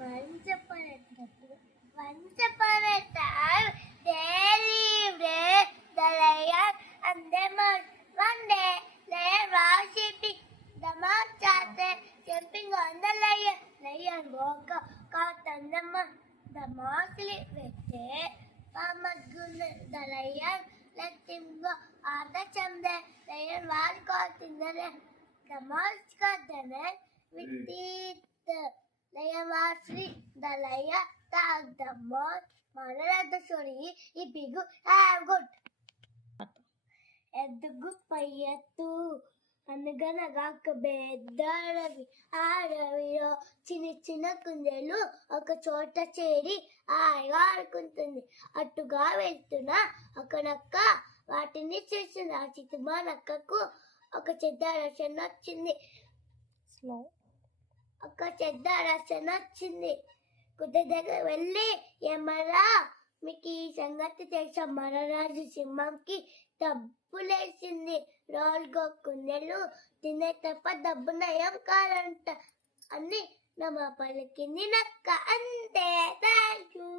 Once upon a time, there lived the lion and the mouse. One day, lion was sleeping. The mouse started jumping on the lion. Lion woke up, caught on the mouse. The mouse waited. The lion let him go. After some day, lion was caught in the net. The mouse got the net with teeth. Lion was free. The lion tagged the mouse. Moral of the story: ఈ పిగు have good. ఎద్దుగు పయ్యత్తు అనగనగా పెద్ద అడవి. ఆ అడవిలో చిన్న చిన్న కుందేలు ఒక చోట చేరి హాయిగా ఆడుకుంటుంది. అటుగా వెళ్తున్న ఒక నక్క వాటిని చూసింది. ఆ చితుమా నక్కకు ఒక చెడ్డ ఆలోచన వచ్చింది. కుట్ట దగ్గర వెళ్ళి, ఏమరా మీకు ఈ సంగతి తెలుసా? మరరాజు సింహంకి డబ్బులేసింది. రోజుకో కుందేలు తినే తప్ప డబ్బు నయం కాదంట అని నమ్మ పలికింది నక్క. అంతే. Thank you.